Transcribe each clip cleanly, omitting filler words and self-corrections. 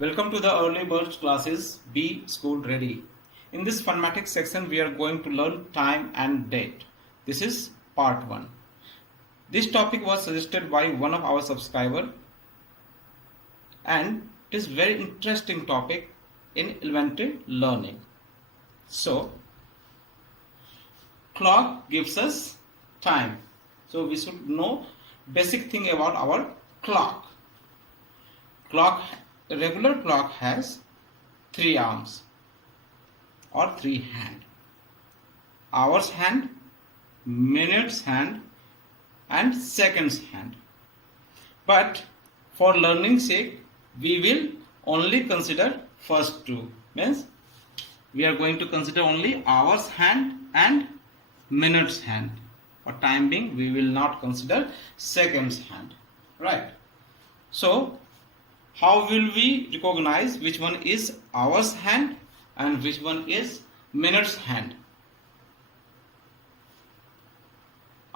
Welcome to the early bird classes. Be school ready. In this Funmatic section, we are going to learn time and date. This is part 1. This topic was suggested by one of our subscribers, and it is very interesting topic in elementary learning. So, clock gives us time. So we should know basic thing about our clock. A regular clock has 3 arms or 3 hand. Hours hand, minutes hand and seconds hand. But for learning sake, we will only consider first 2. Means we are going to consider only hours hand and minutes hand. For time being, we will not consider seconds hand. Right. So how will we recognize which one is hours hand and which one is minutes hand?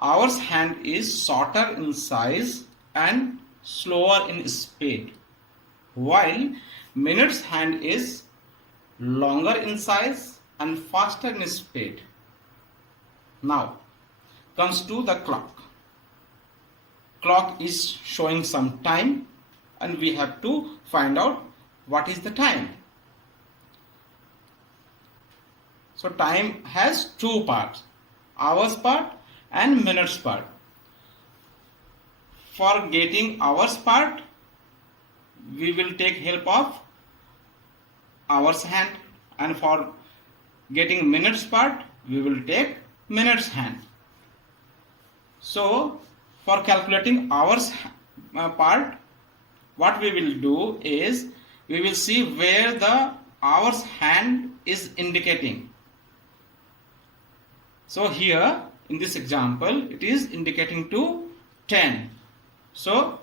Hours hand is shorter in size and slower in speed, while minutes hand is longer in size and faster in speed. Now comes to the clock. Clock is showing some time, and we have to find out what is the time. So time has 2 parts, hours part and minutes part. For getting hours part, we will take help of hours hand, and for getting minutes part, we will take minutes hand. So for calculating hours part, what we will do is we will see where the hours hand is indicating. So here in this example, it is indicating to 10. So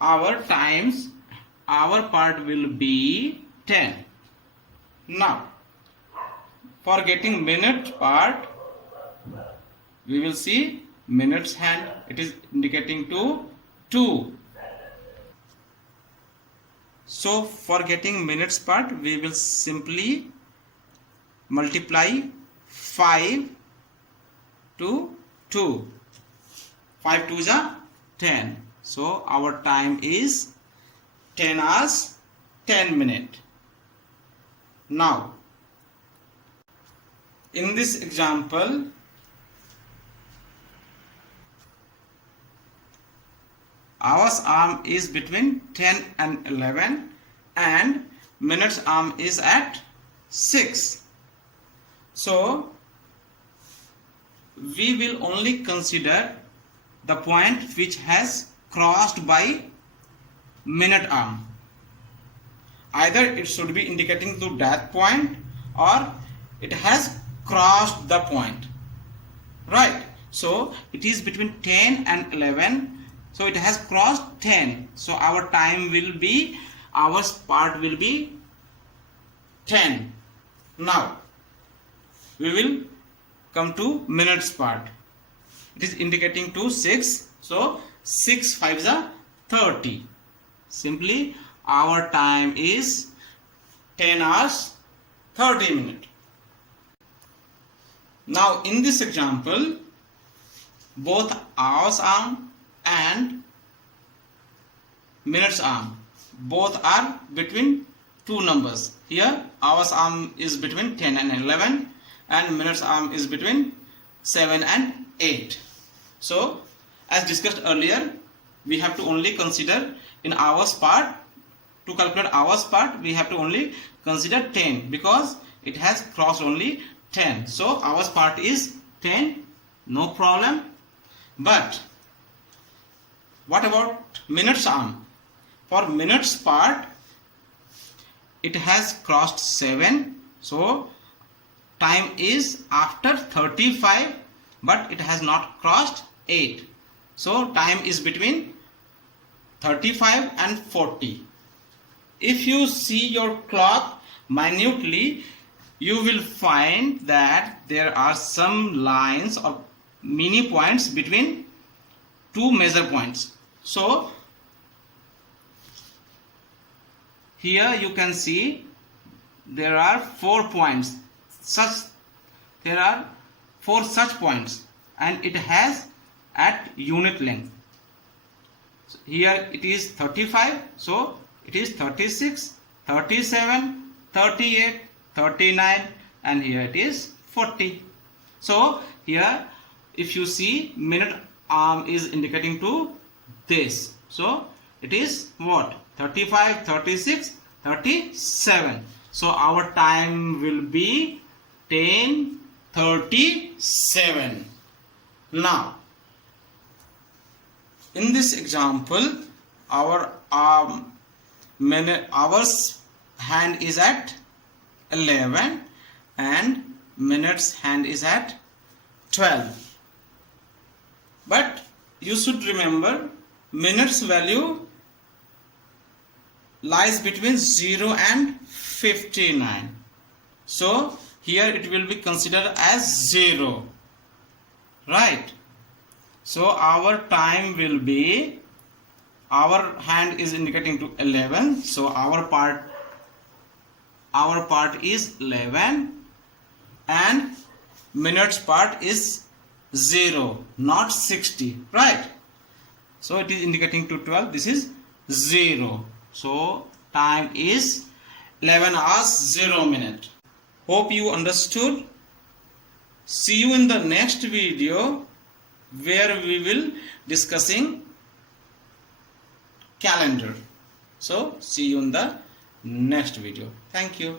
our part will be 10. Now for getting minute part, we will see minutes hand. It is indicating to 2. So for getting minutes part, we will simply multiply 5 to 2. 5 2s are 10. So our time is 10 hours 10 minutes. Now in this example, hours arm is between 10 and 11 and minutes arm is at 6. So we will only consider the point which has crossed by minute arm. Either it should be indicating to that point or it has crossed the point. Right. So it is between 10 and 11. So it has crossed 10. So our time will be, hours part will be 10. Now we will come to minutes part. It is indicating to 6. So 6 5s are 30. Simply our time is 10 hours 30 minutes. Now in this example, both hours arm and minutes arm both are between 2 numbers. Here hours arm is between 10 and 11 and minutes arm is between 7 and 8. So as discussed earlier, we have to only consider in hours part. To calculate hours part, we have to only consider 10 because it has crossed only 10. So hours part is 10, no problem. But what about minutes arm? For minutes part, it has crossed 7. So time is after 35, but it has not crossed 8. So time is between 35 and 40. If you see your clock minutely, you will find that there are some lines or mini points between two measure points. So here you can see there are 4 points. There are 4 such points, and it has at unit length. So here it is 35, so it is 36, 37, 38, 39, and here it is 40. So here if you see, minute arm is indicating to this. So it is what? 35, 36, 37. So our time will be 10:37. Now in this example, our hours hand is at 11 and minutes hand is at 12. But you should remember, minutes value lies between 0 and 59. So here it will be considered as 0, right? So our time will be, our hand is indicating to 11, so our part is 11, and minutes part is 0, not 60, right? So it is indicating to 12, this is 0. So time is 11 hours 0 minute. Hope you understood. See you in the next video, where we will discussing calendar. So see you in the next video. Thank you.